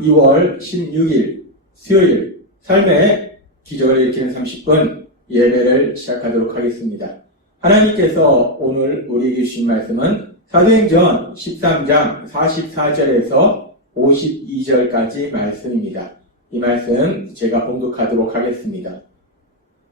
2월 16일 수요일 삶의 기적을 일으키는 30분 예배를 시작하도록 하겠습니다. 하나님께서 오늘 우리에게 주신 말씀은 사도행전 13장 44절에서 52절까지 말씀입니다. 이 말씀 제가 봉독하도록 하겠습니다.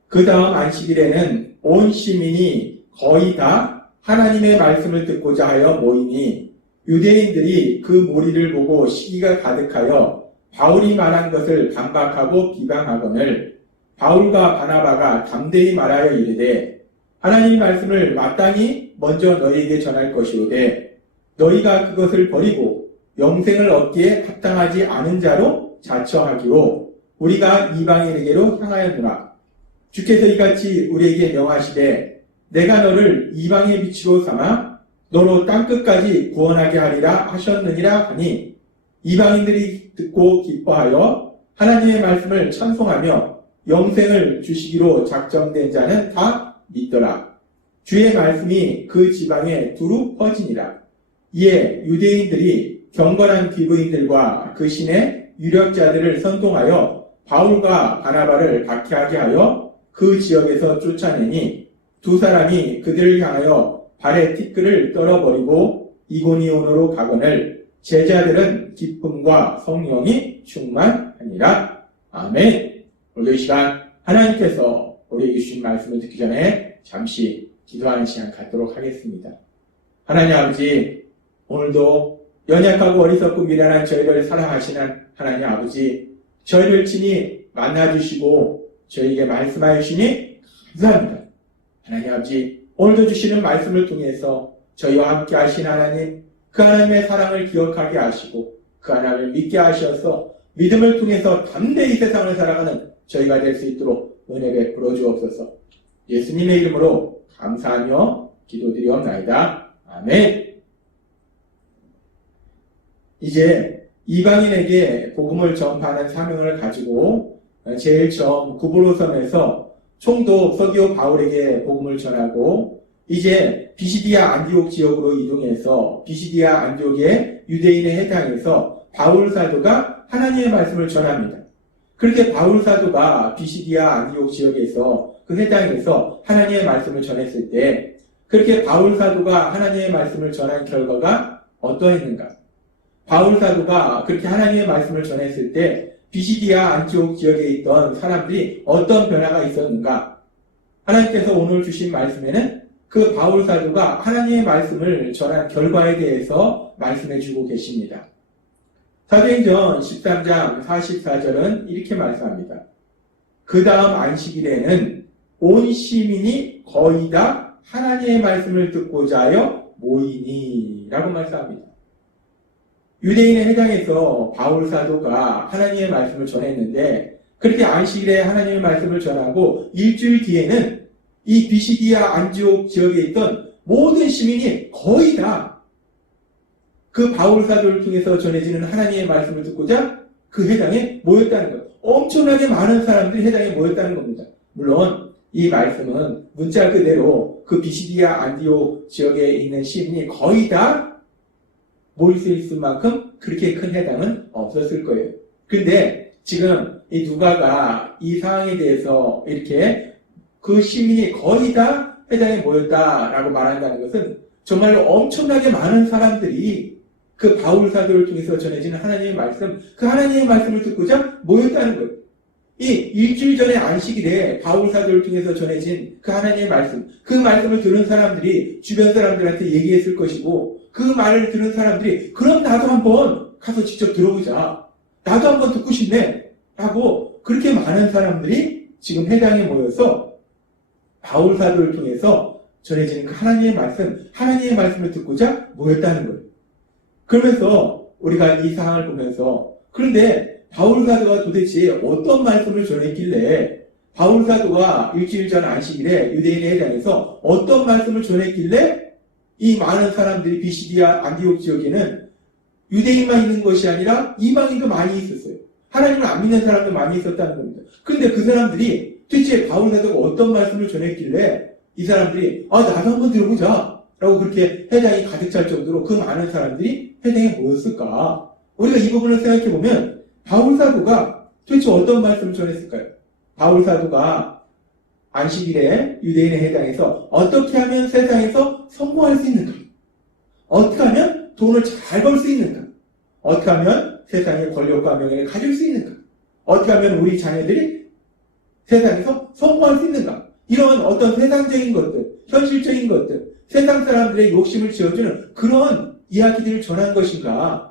그 다음 안식일에는 온 시민이 거의 다 하나님의 말씀을 듣고자 하여 모이니 유대인들이 그 무리를 보고 시기가 가득하여 바울이 말한 것을 반박하고 비방하거늘 바울과 바나바가 담대히 말하여 이르되 하나님의 말씀을 마땅히 먼저 너희에게 전할 것이오되 너희가 그것을 버리고 영생을 얻기에 합당하지 않은 자로 자처하기로 우리가 이방인에게로 향하였노라. 주께서 이같이 우리에게 명하시되 내가 너를 이방의 빛으로 삼아 너로 땅끝까지 구원하게 하리라 하셨느니라 하니 이방인들이 듣고 기뻐하여 하나님의 말씀을 찬송하며 영생을 주시기로 작정된 자는 다 믿더라. 주의 말씀이 그 지방에 두루 퍼지니라. 이에 유대인들이 경건한 귀부인들과 그 신의 유력자들을 선동하여 바울과 바나바를 박해하게 하여 그 지역에서 쫓아내니 두 사람이 그들을 향하여 발에 티끌을 떨어버리고 이고니온으로 가거늘 제자들은 기쁨과 성령이 충만하니라. 아멘. 오늘 이 시간 하나님께서 우리에게 주신 말씀을 듣기 전에 잠시 기도하는 시간 갖도록 하겠습니다. 하나님 아버지, 오늘도 연약하고 어리석고 미련한 저희를 사랑하시는 하나님 아버지, 저희를 친히 만나주시고 저희에게 말씀하여 주시니 감사합니다. 하나님 아버지, 오늘도 주시는 말씀을 통해서 저희와 함께 하신 하나님, 그 하나님의 사랑을 기억하게 하시고 그 하나님을 믿게 하셔서 믿음을 통해서 담대히 세상을 살아가는 저희가 될 수 있도록 은혜 베풀어 주옵소서. 예수님의 이름으로 감사하며 기도드리옵나이다. 아멘. 이제 이방인에게 복음을 전파하는 사명을 가지고 제일 처음 구브로섬에서 총독 서기오 바울에게 복음을 전하고 이제 비시디아 안디옥 지역으로 이동해서 비시디아 안디옥의 유대인의 해당에서 바울 사도가 하나님의 말씀을 전합니다. 그렇게 바울 사도가 비시디아 안디옥 지역에서 그 해당에서 하나님의 말씀을 전했을 때 그렇게 바울 사도가 하나님의 말씀을 전한 결과가 어떠했는가? 바울 사도가 그렇게 하나님의 말씀을 전했을 때 비시디아 안티옥 지역에 있던 사람들이 어떤 변화가 있었는가? 하나님께서 오늘 주신 말씀에는 그 바울 사도가 하나님의 말씀을 전한 결과에 대해서 말씀해 주고 계십니다. 사도행전 13장 44절은 이렇게 말씀합니다. 그 다음 안식일에는 온 시민이 거의 다 하나님의 말씀을 듣고자 하여 모이니 라고 말씀합니다. 유대인의 회당에서 바울 사도가 하나님의 말씀을 전했는데 그렇게 안식일에 하나님의 말씀을 전하고 일주일 뒤에는 이 비시디아 안디옥 지역에 있던 모든 시민이 거의 다 그 바울 사도를 통해서 전해지는 하나님의 말씀을 듣고자 그 회당에 모였다는 거예요. 엄청나게 많은 사람들이 회당에 모였다는 겁니다. 물론 이 말씀은 문자 그대로 그 비시디아 안디옥 지역에 있는 시민이 거의 다 모일 수 있을 만큼 그렇게 큰 해당은 없었을 거예요. 근데 지금 이 누가가 이 상황에 대해서 이렇게 그 시민이 거의 다 회당에 모였다라고 말한다는 것은 정말로 엄청나게 많은 사람들이 그 바울 사도를 통해서 전해지는 하나님의 말씀, 그 하나님의 말씀을 듣고자 모였다는 거예요. 이 일주일 전에 안식일에 바울 사도를 통해서 전해진 그 하나님의 말씀, 그 말씀을 들은 사람들이 주변 사람들한테 얘기했을 것이고 그 말을 들은 사람들이 그럼 나도 한번 가서 직접 들어보자. 나도 한번 듣고 싶네. 라고 그렇게 많은 사람들이 지금 회당에 모여서 바울 사도를 통해서 전해지는 그 하나님의 말씀, 하나님의 말씀을 듣고자 모였다는 거예요. 그러면서 우리가 이 상황을 보면서 그런데 바울 사도가 도대체 어떤 말씀을 전했길래 바울 사도가 일주일 전 안식일에 유대인의 회당에서 어떤 말씀을 전했길래 이 많은 사람들이 비시디아 안디옥 지역에는 유대인만 있는 것이 아니라 이방인도 많이 있었어요. 하나님을 안 믿는 사람도 많이 있었다는 겁니다. 그런데 그 사람들이 도대체 바울 사도가 어떤 말씀을 전했길래 이 사람들이 나도 한번 들어보자 라고 그렇게 회당이 가득 찰 정도로 그 많은 사람들이 회당에 모였을까? 우리가 이 부분을 생각해 보면 바울 사도가 도대체 어떤 말씀을 전했을까요? 바울 사도가 안식일에 유대인에 해당해서 어떻게 하면 세상에서 성공할 수 있는가? 어떻게 하면 돈을 잘 벌 수 있는가? 어떻게 하면 세상의 권력과 명예를 가질 수 있는가? 어떻게 하면 우리 자녀들이 세상에서 성공할 수 있는가? 이런 어떤 세상적인 것들, 현실적인 것들, 세상 사람들의 욕심을 지어주는 그런 이야기들을 전한 것인가?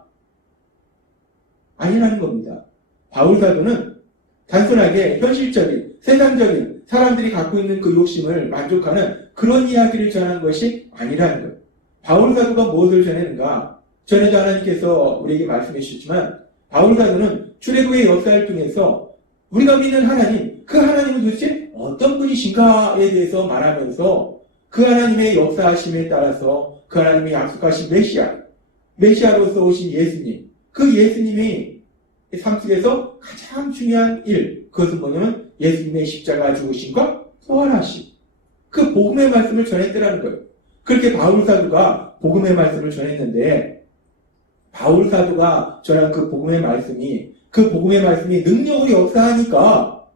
아니라는 겁니다. 바울 사도는 단순하게 현실적인, 세상적인 사람들이 갖고 있는 그 욕심을 만족하는 그런 이야기를 전한 것이 아니라는 거예요. 바울 사도가 무엇을 전했는가? 전에도 하나님께서 우리에게 말씀해 주셨지만 바울 사도는 출애굽의 역사를 통해서 우리가 믿는 하나님, 그 하나님은 도대체 어떤 분이신가에 대해서 말하면서 그 하나님의 역사하심에 따라서 그 하나님의 약속하신 메시아로서 오신 예수님, 그 예수님이 삶 속에서 가장 중요한 일, 그것은 뭐냐면 예수님의 십자가 죽으심과 부활하심, 그 복음의 말씀을 전했더라는 거예요. 그렇게 바울 사도가 복음의 말씀을 전했는데 바울 사도가 전한 그 복음의 말씀이 능력으로 역사하니까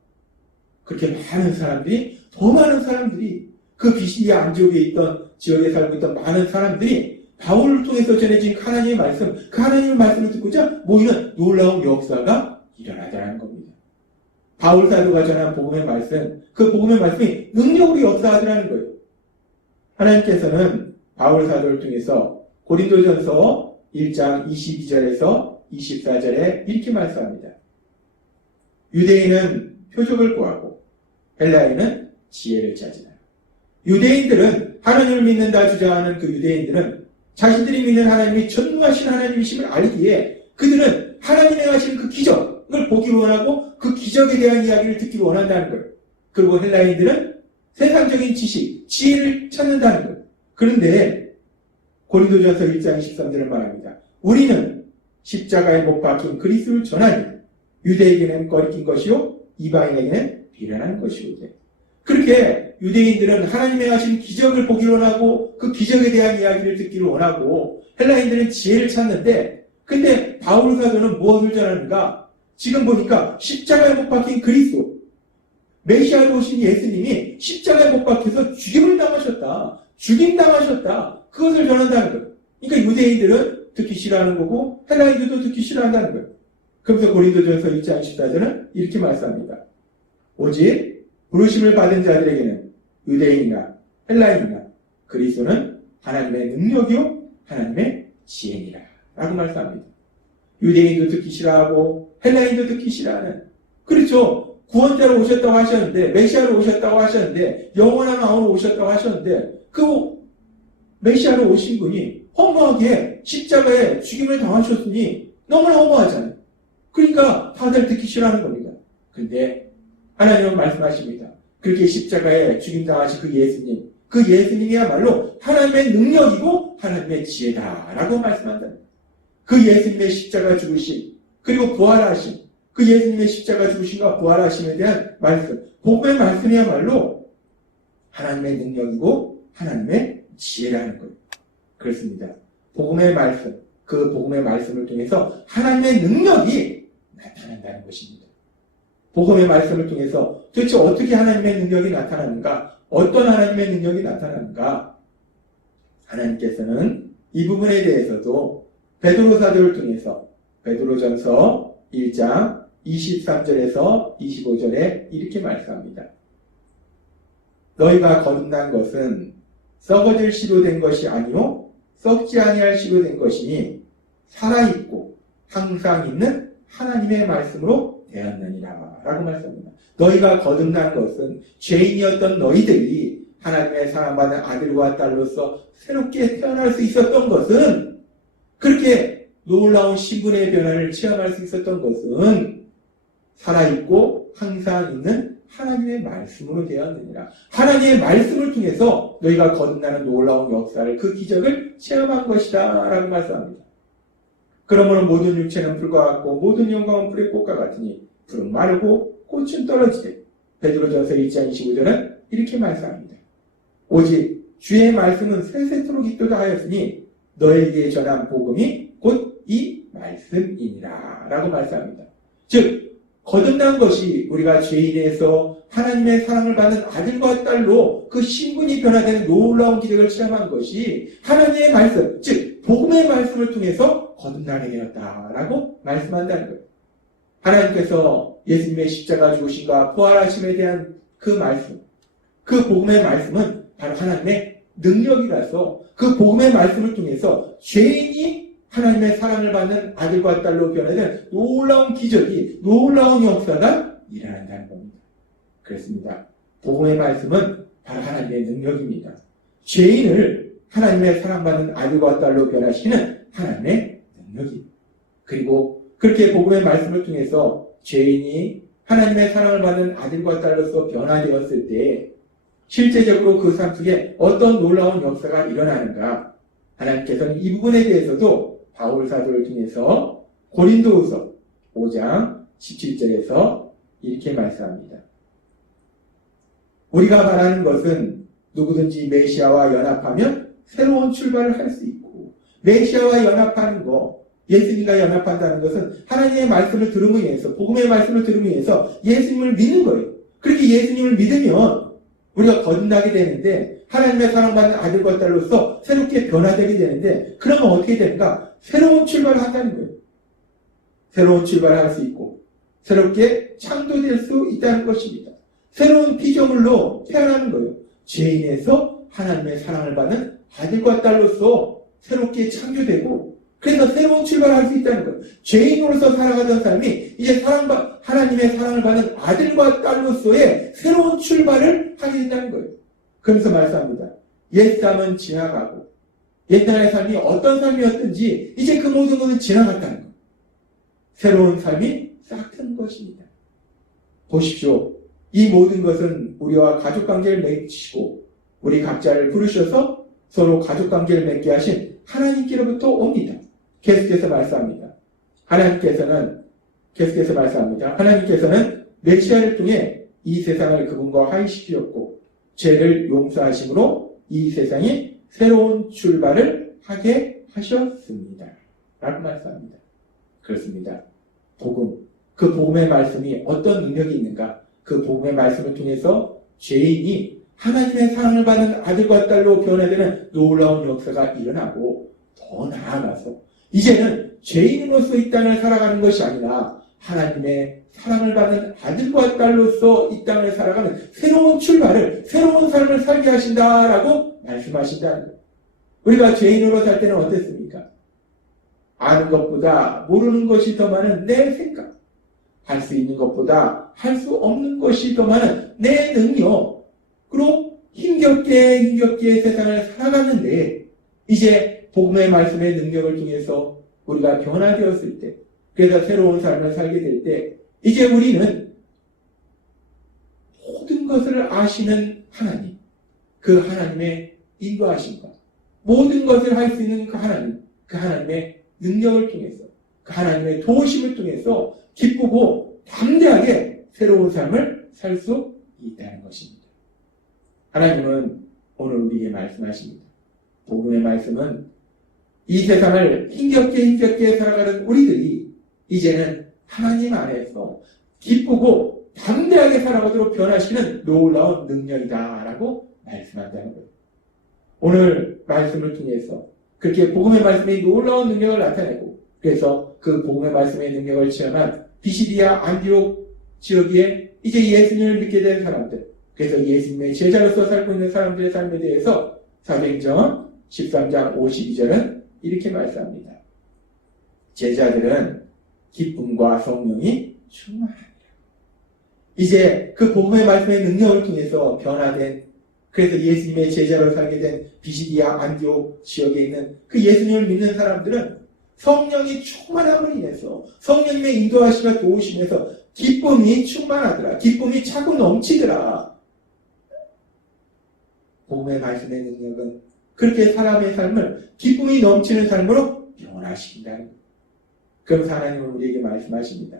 그렇게 많은 사람들이, 더 많은 사람들이, 그 비시디아 안디옥에 있던, 지역에 살고 있던 많은 사람들이 바울을 통해서 전해진 하나님의 말씀, 그 하나님의 말씀을 듣고자 모이는 놀라운 역사가 일어나더라는 겁니다. 바울 사도가 전한 복음의 말씀, 그 복음의 말씀이 능력으로 역사하더라는 거예요. 하나님께서는 바울 사도를 통해서 고린도전서 1장 22절에서 24절에 이렇게 말씀합니다. 유대인은 표적을 구하고 헬라인은 지혜를 찾으라. 유대인들은 하나님을 믿는다 주장하는 그 유대인들은 자신들이 믿는 하나님이 전능하신 하나님이심을 알기에 그들은 하나님이 행하신 그 기적을 보기를 원하고 그 기적에 대한 이야기를 듣기를 원한다는 거예요. 그리고 헬라인들은 세상적인 지식, 지혜를 찾는다는 거예요. 그런데 고린도전서 1장 23절을 말합니다. 우리는 십자가에 못 박힌 그리스도를 전하니 유대에게는 거리낀 것이요 이방인에게는 비련한 것이오되. 그렇게 유대인들은 하나님의 하신 기적을 보기를 원하고 그 기적에 대한 이야기를 듣기를 원하고 헬라인들은 지혜를 찾는데, 근데 바울 사도는 무엇을 전하는가? 지금 보니까 십자가에 못 박힌 그리스도, 메시아로 오신 예수님이 십자가에 못 박혀서 죽임당하셨다. 그것을 전한다는 거예요. 그러니까 유대인들은 듣기 싫어하는 거고 헬라인들도 듣기 싫어한다는 거예요. 그래서 고린도전서 1장 14절은 이렇게 말씀합니다. 오직 부르심을 받은 자들에게는 유대인이나 헬라인이나 그리스도는 하나님의 능력이요 하나님의 지혜니라 라고 말씀합니다. 유대인도 듣기 싫어하고 헬라인도 듣기 싫어하는, 그렇죠. 구원자로 오셨다고 하셨는데, 메시아로 오셨다고 하셨는데, 영원한 왕으로 오셨다고 하셨는데, 그 메시아로 오신 분이 허무하게 십자가에 죽임을 당하셨으니 너무나 허무하잖아요. 그러니까 다들 듣기 싫어하는 겁니다. 근데 하나님은 말씀하십니다. 그렇게 십자가에 죽임당하신 그 예수님이야말로 하나님의 능력이고 하나님의 지혜다라고 말씀한다. 그 예수님의 십자가 죽으심, 그리고 부활하심, 그 예수님의 십자가 죽으심과 부활하심에 대한 말씀, 복음의 말씀이야말로 하나님의 능력이고 하나님의 지혜라는 거예요. 그렇습니다. 복음의 말씀, 그 복음의 말씀을 통해서 하나님의 능력이 나타난다는 것입니다. 복음의 말씀을 통해서 도대체 어떻게 하나님의 능력이 나타나는가? 어떤 하나님의 능력이 나타나는가? 하나님께서는 이 부분에 대해서도 베드로 사도를 통해서 베드로전서 1장 23절에서 25절에 이렇게 말씀합니다. 너희가 거듭난 것은 썩어질 씨로 된 것이 아니요 썩지 아니할 씨로 된 것이니 살아있고 항상 있는 하나님의 말씀으로 되었느니라 라고 말씀합니다. 너희가 거듭난 것은 죄인이었던 너희들이 하나님의 사랑받는 아들과 딸로서 새롭게 태어날 수 있었던 것은, 그렇게 놀라운 신분의 변화를 체험할 수 있었던 것은 살아있고 항상 있는 하나님의 말씀으로 되었느니라. 하나님의 말씀을 통해서 너희가 거듭나는 놀라운 역사를, 그 기적을 체험한 것이다 라고 말씀합니다. 그러므로 모든 육체는 풀과 같고 모든 영광은 풀의 꽃과 같으니 풀은 마르고 꽃은 떨어지되. 베드로전서 1장 25절은 이렇게 말씀합니다. 오직 주의 말씀은 세세토록 있도다 하였으니 너에게 전한 복음이 곧 이 말씀이니라 라고 말씀합니다. 즉 거듭난 것이 우리가 죄인에서 하나님의 사랑을 받는 아들과 딸로 그 신분이 변화되는 놀라운 기적을 체험한 것이 하나님의 말씀, 즉 복음의 말씀을 통해서 거듭나게 되었다라고 말씀한다는 거예요. 하나님께서 예수님의 십자가 죽으심과 부활하심에 대한 그 말씀, 그 복음의 말씀은 바로 하나님의 능력이라서 그 복음의 말씀을 통해서 죄인이 하나님의 사랑을 받는 아들과 딸로 변화된 놀라운 기적이, 놀라운 역사가 일어난다는 겁니다. 그렇습니다. 복음의 말씀은 바로 하나님의 능력입니다. 죄인을 하나님의 사랑받는 아들과 딸로 변화시키는 하나님의 능력입니다. 그리고 그렇게 복음의 말씀을 통해서 죄인이 하나님의 사랑을 받는 아들과 딸로서 변화되었을 때 실제적으로 그 삶 속에 어떤 놀라운 역사가 일어나는가, 하나님께서는 이 부분에 대해서도 바울 사도를 통해서 고린도후서 5장 17절에서 이렇게 말씀합니다. 우리가 바라는 것은 누구든지 메시아와 연합하면 새로운 출발을 할 수 있고, 메시아와 연합하는 거, 예수님과 연합한다는 것은 하나님의 말씀을 들음으로 인해서, 복음의 말씀을 들음으로 인해서 예수님을 믿는 거예요. 그렇게 예수님을 믿으면 우리가 거듭나게 되는데, 하나님의 사랑받는 아들과 딸로서 새롭게 변화되게 되는데, 그러면 어떻게 되는가? 새로운 출발을 한다는 거예요. 새로운 출발을 할 수 있고 새롭게 창조될 수 있다는 것입니다. 새로운 피조물로 태어나는 거예요. 죄인에서 하나님의 사랑을 받는 아들과 딸로서 새롭게 창조되고, 그래서 새로운 출발을 할 수 있다는 거예요. 죄인으로서 살아가던 삶이 이제 하나님의 사랑을 받는 아들과 딸로서의 새로운 출발을 하게 된다는 거예요. 그러면서 말씀합니다. 옛삶은 지나가고, 옛날의 삶이 어떤 삶이었든지 이제 그 모든 것은 지나갔다는 거예요. 새로운 삶이 싹 튼 것입니다. 보십시오. 이 모든 것은 우리와 가족관계를 맺으시고 우리 각자를 부르셔서 서로 가족관계를 맺게 하신 하나님께로부터 옵니다. 계속해서 말씀합니다. 하나님께서는 메시아를 통해 이 세상을 그분과 화해시키셨고 죄를 용서하심으로 이 세상이 새로운 출발을 하게 하셨습니다. 라고 말씀합니다. 그렇습니다. 복음, 그 복음의 말씀이 어떤 능력이 있는가? 그 복음의 말씀을 통해서 죄인이 하나님의 사랑을 받는 아들과 딸로 변화되는 놀라운 역사가 일어나고, 더 나아가서 이제는 죄인으로서 이 땅을 살아가는 것이 아니라 하나님의 사랑을 받는 아들과 딸로서 이 땅을 살아가는 새로운 출발을, 새로운 삶을 살게 하신다라고 말씀하신다는 거예요. 우리가 죄인으로 살 때는 어땠습니까? 아는 것보다 모르는 것이 더 많은 내 생각, 할 수 있는 것보다 할 수 없는 것이 더 많은 내 능력으로 힘겹게 세상을 살아갔는데, 이제 복음의 말씀의 능력을 통해서 우리가 변화되었을 때, 그래서 새로운 삶을 살게 될 때, 이제 우리는 모든 것을 아시는 하나님, 그 하나님의 인도하심과 모든 것을 할 수 있는 그 하나님, 그 하나님의 능력을 통해서, 그 하나님의 도우심을 통해서 기쁘고 담대하게 새로운 삶을 살 수 있다는 것입니다. 하나님은 오늘 우리에게 말씀하십니다. 복음의 말씀은 이 세상을 힘겹게 살아가는 우리들이 이제는 하나님 안에서 기쁘고 담대하게 살아가도록 변화시키는 놀라운 능력이다라고 말씀한다는 거예요. 오늘 말씀을 통해서 그렇게 복음의 말씀이 놀라운 능력을 나타내고, 그래서 그 복음의 말씀의 능력을 체험한 비시디아 안디옥 지역에 이제 예수님을 믿게 된 사람들, 그래서 예수님의 제자로서 살고 있는 사람들의 삶에 대해서 사도행전 13장 52절은 이렇게 말씀합니다. 제자들은 기쁨과 성령이 충만하니라. 이제 그 복음의 말씀의 능력을 통해서 변화된, 그래서 예수님의 제자로 살게 된 비시디아 안디옥 지역에 있는 그 예수님을 믿는 사람들은 성령이 충만함으로 인해서, 성령님의 인도하심과 도우심에서 기쁨이 충만하더라. 기쁨이 차고 넘치더라. 복음의 말씀의 능력은 그렇게 사람의 삶을 기쁨이 넘치는 삶으로 변화시킨다는 거예요. 그럼 하나님은 우리에게 말씀하십니다.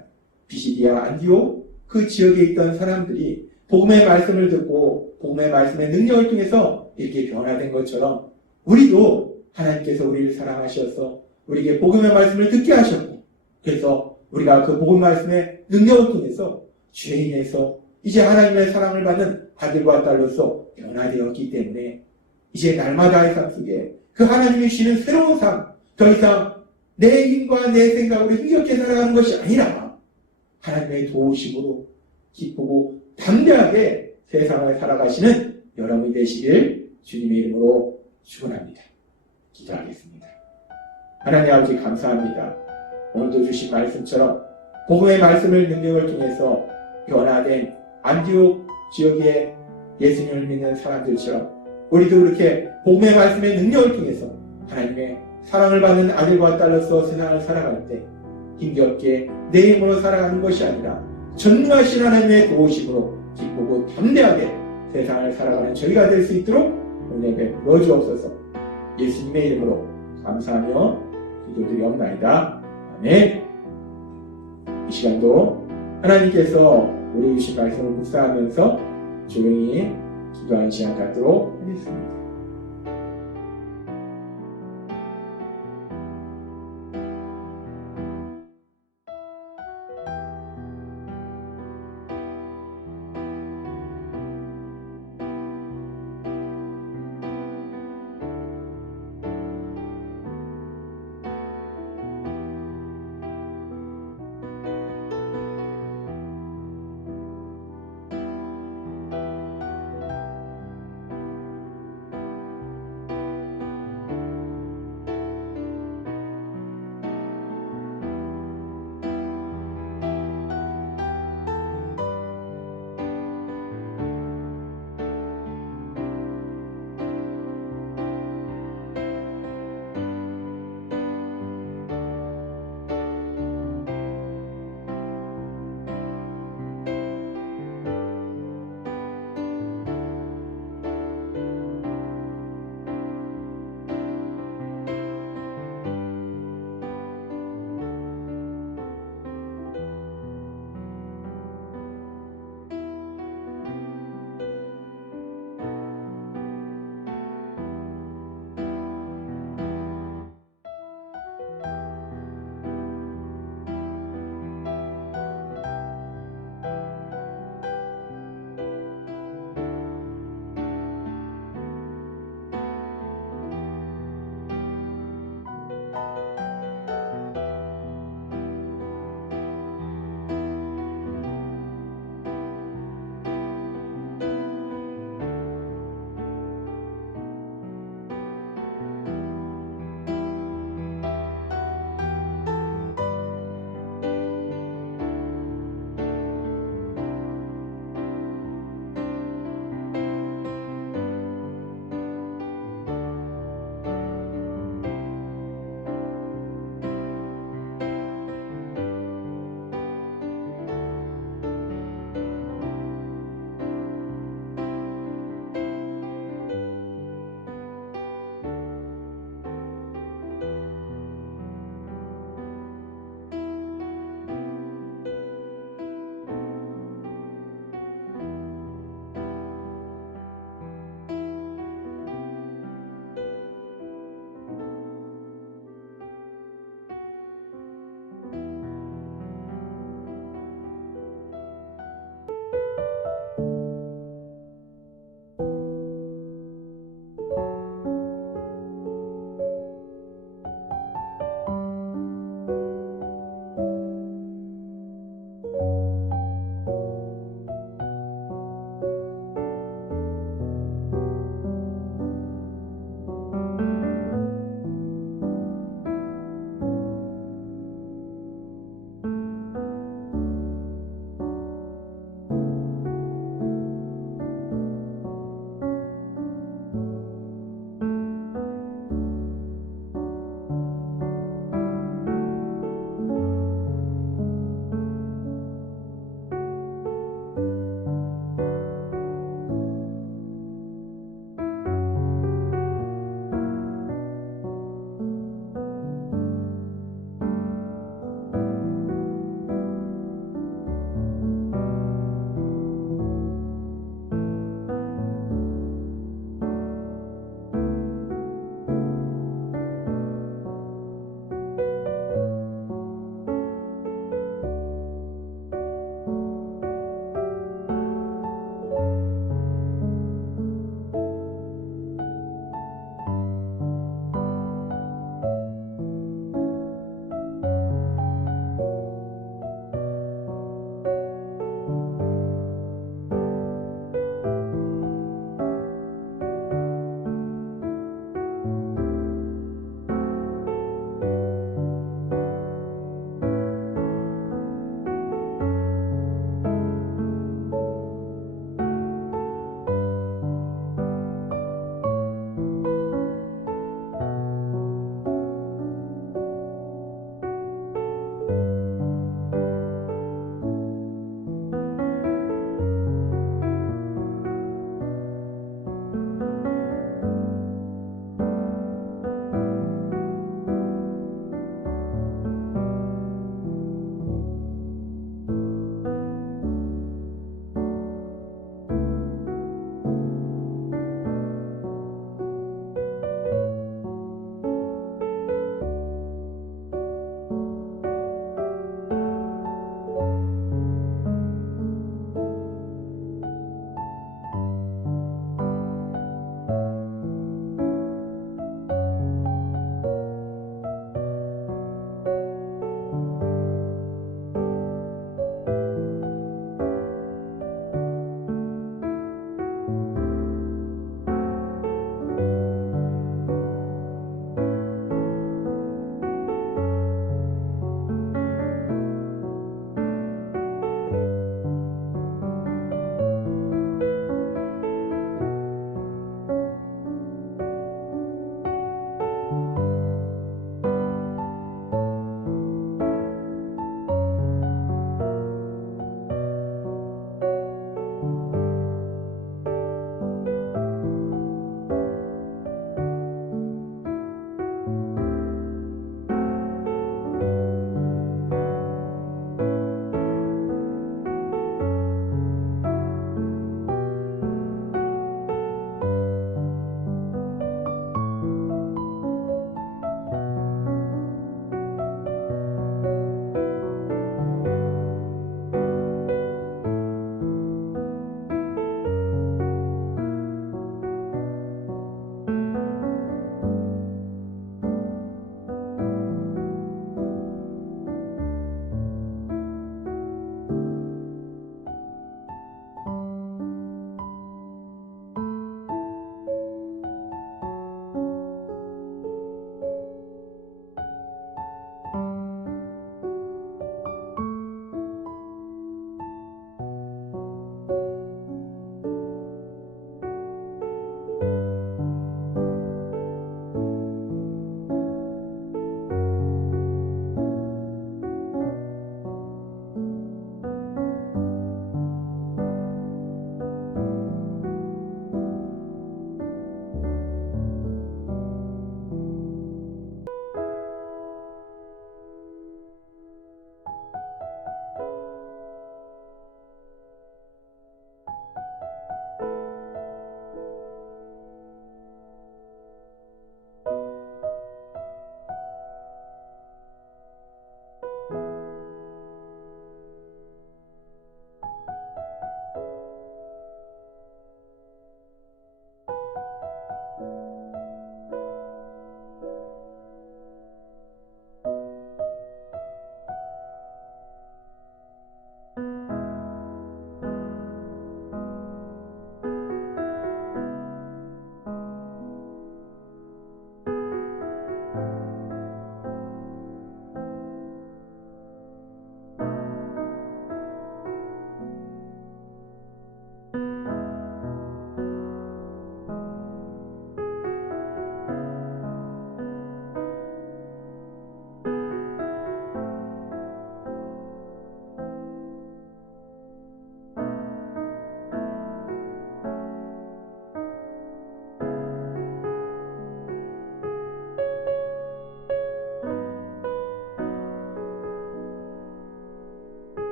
비시디아 안디옥 그 지역에 있던 사람들이 복음의 말씀을 듣고 복음의 말씀의 능력을 통해서 이렇게 변화된 것처럼 우리도 하나님께서 우리를 사랑하셔서 우리에게 복음의 말씀을 듣게 하셨고, 그래서 우리가 그 복음 말씀의 능력을 통해서 죄인에서 이제 하나님의 사랑을 받는 아들과 딸로서 변화되었기 때문에 이제 날마다의 삶 속에 그 하나님이 주시는 새로운 삶, 더 이상 내 힘과 내 생각으로 힘겹게 살아가는 것이 아니라 하나님의 도우심으로 기쁘고 담대하게 세상을 살아가시는 여러분이 되시길 주님의 이름으로 축원합니다. 기도하겠습니다. 하나님 아버지 감사합니다. 오늘도 주신 말씀처럼 복음의 말씀을 능력을 통해서 변화된 안디옥 지역의 예수님을 믿는 사람들처럼 우리도 그렇게 복음의 말씀의 능력을 통해서 하나님의 사랑을 받는 아들과 딸로서 세상을 살아갈 때 힘겹게 내 힘으로 살아가는 것이 아니라 전능하신 하나님의 도우심으로 기쁘고 담대하게 세상을 살아가는 저희가 될 수 있도록 오늘 베풀어 주옵소서. 예수님의 이름으로 감사하며 기도드리옵나이다. 아멘. 이 시간도 하나님께서 우리 주신 말씀을 묵상하면서 조용히 기도하는 시간 갖도록 하겠습니다.